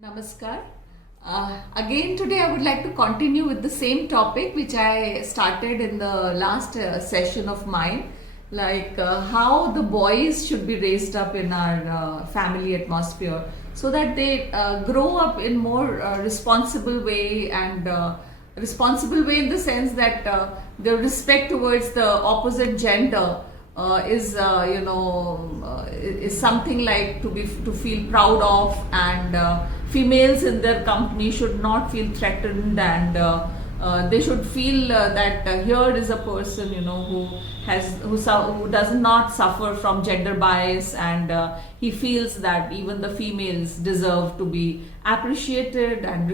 Namaskar. Again, today I would like to continue with the same topic which I started in the last session of mine, like how the boys should be raised up in our family atmosphere so that they grow up in more responsible way and responsible way in the sense that the respect towards the opposite gender is something like to feel proud of, and females in their company should not feel threatened, and they should feel that here is a person who does not suffer from gender bias, and he feels that even the females deserve to be appreciated and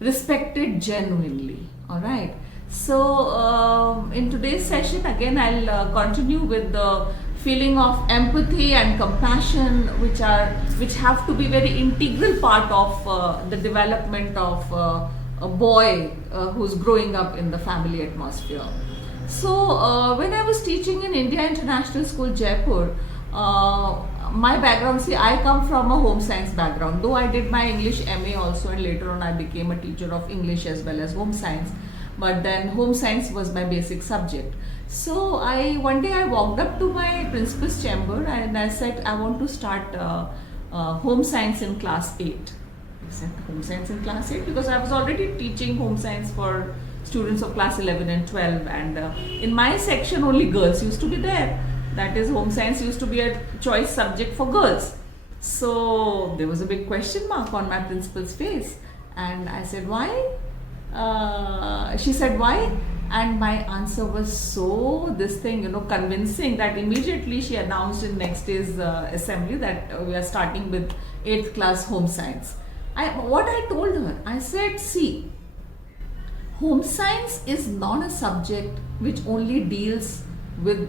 respected genuinely. All right. So, in today's session, again, I'll continue with the feeling of empathy and compassion, which have to be very integral part of the development of a boy who's growing up in the family atmosphere. So, when I was teaching in India International School, Jaipur, my background, see, I come from a home science background, though I did my English MA also, and later on I became a teacher of English as well as home science. But then home science was my basic subject. So one day I walked up to my principal's chamber and I said, I want to start home science in class 8. He said, home science in class 8? Because I was already teaching home science for students of class 11 and 12, and in my section only girls used to be there. That is, home science used to be a choice subject for girls. So there was a big question mark on my principal's face, and I said, why? She said, why? And my answer was so convincing that immediately she announced in next day's assembly that we are starting with 8th class home science. What I told her, I said, see, home science is not a subject which only deals with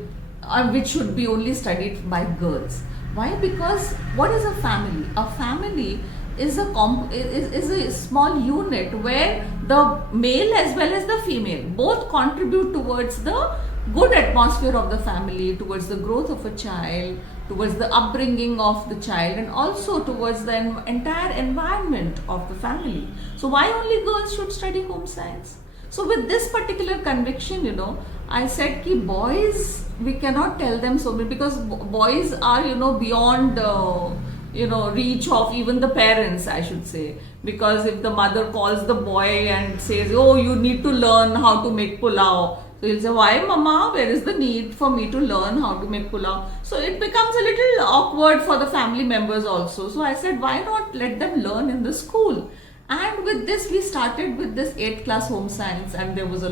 which should be only studied by girls. Why? Because what is a family? A family is a small unit where the male as well as the female both contribute towards the good atmosphere of the family, towards the growth of a child, towards the upbringing of the child, and also towards the entire environment of the family. So why only girls should study home science? So with this particular conviction, I said ki boys, we cannot tell them so many, because boys are beyond reach of even the parents, I should say. Because if the mother calls the boy and says, oh, you need to learn how to make pulao, so he'll say, why mama, where is the need for me to learn how to make pulao? So it becomes a little awkward for the family members also. So I said, why not let them learn in the school? And with this, we started with this 8th class home science, and there was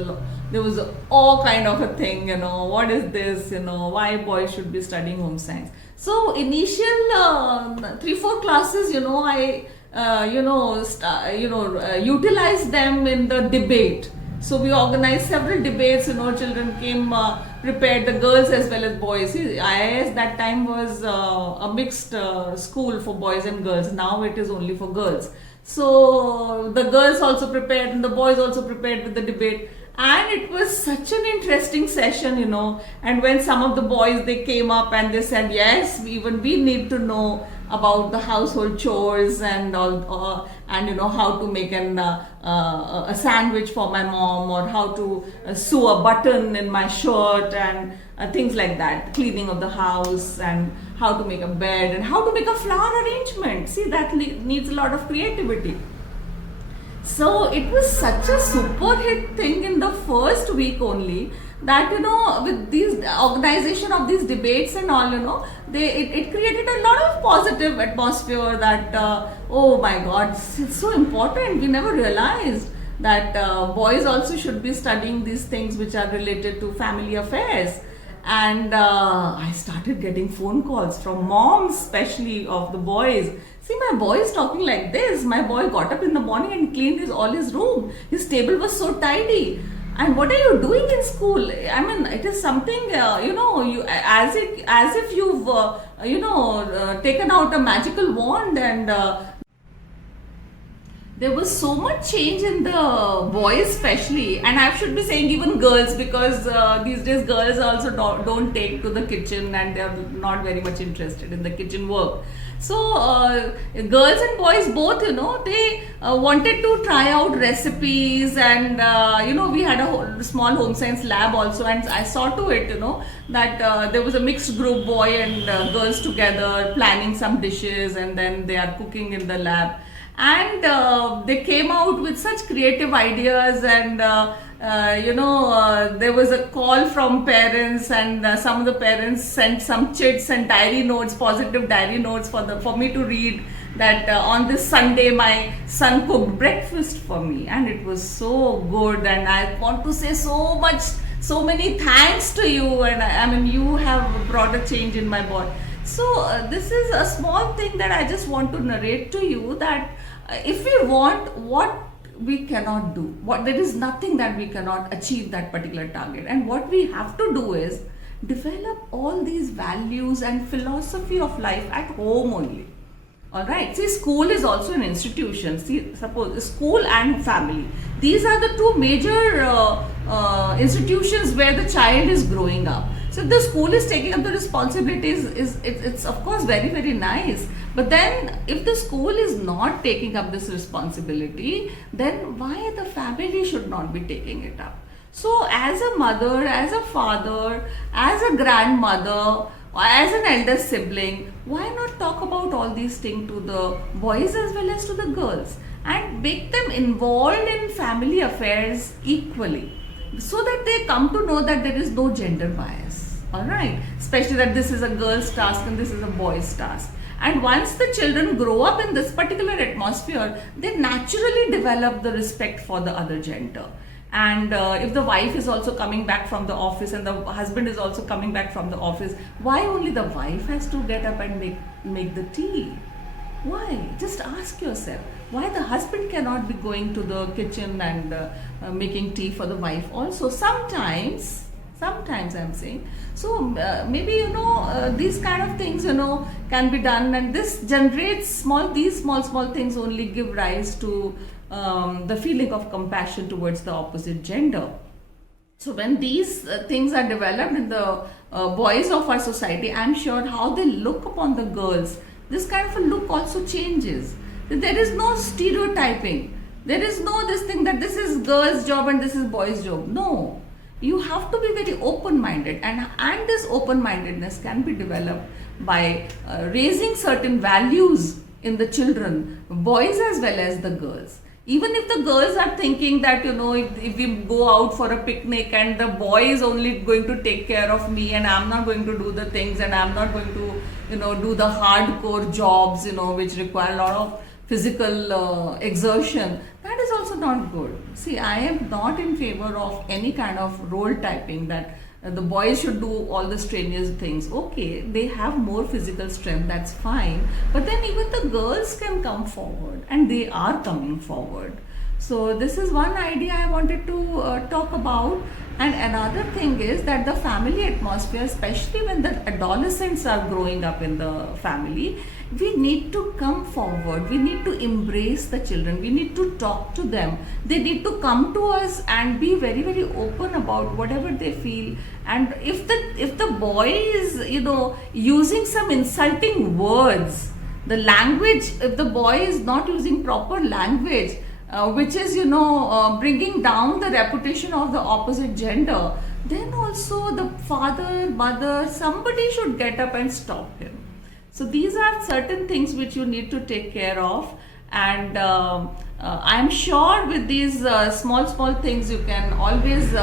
all kind of a thing, what is this, why boys should be studying home science. So initial 3-4 classes, I utilized them in the debate. So we organized several debates, children came prepared, the girls as well as boys. See, IIS that time was a mixed school for boys and girls. Now it is only for girls. So the girls also prepared and the boys also prepared with the debate. And it was such an interesting session, and when some of the boys, they came up and they said, yes, even we need to know about the household chores and all, and how to make a sandwich for my mom, or how to sew a button in my shirt, and things like that, cleaning of the house, and how to make a bed, and how to make a flower arrangement. See, that needs a lot of creativity. So it was such a super hit thing in the first week only, that with these organization of these debates and all, it created a lot of positive atmosphere, that oh my god, it's so important. We never realized that boys also should be studying these things which are related to family affairs. And I started getting phone calls from moms, especially of the boys. See, my boy is talking like this. My boy got up in the morning and cleaned all his room. His table was so tidy. And what are you doing in school? I mean, it is something, as if you've, taken out a magical wand, and there was so much change in the boys especially, and I should be saying even girls, because these days girls also don't take to the kitchen, and they are not very much interested in the kitchen work. So girls and boys both, they wanted to try out recipes, and we had a small home science lab also, and I saw to it, that there was a mixed group, boy and girls together planning some dishes, and then they are cooking in the lab, and they came out with such creative ideas, and there was a call from parents, and some of the parents sent some chits and diary notes, positive diary notes for me to read, that on this Sunday my son cooked breakfast for me, and it was so good, and I want to say so many thanks to you, and I mean, you have brought a change in my body. So this is a small thing that I just want to narrate to you, that if we want, what we cannot do, there is nothing that we cannot achieve that particular target, and what we have to do is develop all these values and philosophy of life at home only. All right. See, school is also an institution. See, suppose school and family, these are the two major institutions where the child is growing up. So if the school is taking up the responsibilities, it's of course very, very nice. But then if the school is not taking up this responsibility, then why the family should not be taking it up? So as a mother, as a father, as a grandmother, as an elder sibling, why not talk about all these things to the boys as well as to the girls, and make them involved in family affairs equally, so that they come to know that there is no gender bias. All right, especially that this is a girl's task and this is a boy's task. And once the children grow up in this particular atmosphere, they naturally develop the respect for the other gender. And if the wife is also coming back from the office and the husband is also coming back from the office, why only the wife has to get up and make the tea? Why? Just ask yourself. Why the husband cannot be going to the kitchen and making tea for the wife also? Sometimes I'm saying. So maybe, these kind of things, can be done, and this generates these small things only give rise to the feeling of compassion towards the opposite gender. So when these things are developed in the boys of our society, I'm sure how they look upon the girls, this kind of a look also changes. There is no stereotyping. There is no this thing that this is girl's job and this is boy's job. No. You have to be very open-minded, and this open-mindedness can be developed by raising certain values in the children, boys as well as the girls. Even if the girls are thinking that, if we go out for a picnic and the boy is only going to take care of me and I'm not going to do the things, and I'm not going to, do the hardcore jobs, which require a lot of physical exertion, that is also not good. See, I am not in favor of any kind of role typing that the boys should do all the strenuous things. Okay, they have more physical strength, that's fine. But then even the girls can come forward, and they are coming forward. So this is one idea I wanted to talk about. And another thing is that the family atmosphere, especially when the adolescents are growing up in the family, we need to come forward. We need to embrace the children. We need to talk to them. They need to come to us and be very, very open about whatever they feel. And if the boy is, using some insulting words, the language, if the boy is not using proper language, which is, bringing down the reputation of the opposite gender, then also the father, mother, somebody should get up and stop him. So these are certain things which you need to take care of, and I'm sure with these small things you can always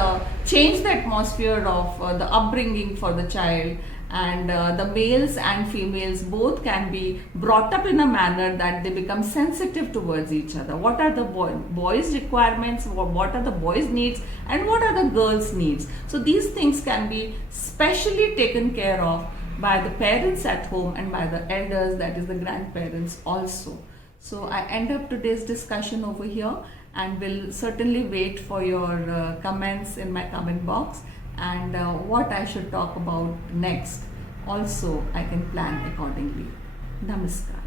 change the atmosphere of the upbringing for the child, and the males and females both can be brought up in a manner that they become sensitive towards each other. What are the boys' requirements, what are the boys' needs, and what are the girls' needs? So these things can be specially taken care of by the parents at home and by the elders, that is the grandparents also. So I end up today's discussion over here, and will certainly wait for your comments in my comment box, and what I should talk about next also I can plan accordingly. Namaskar.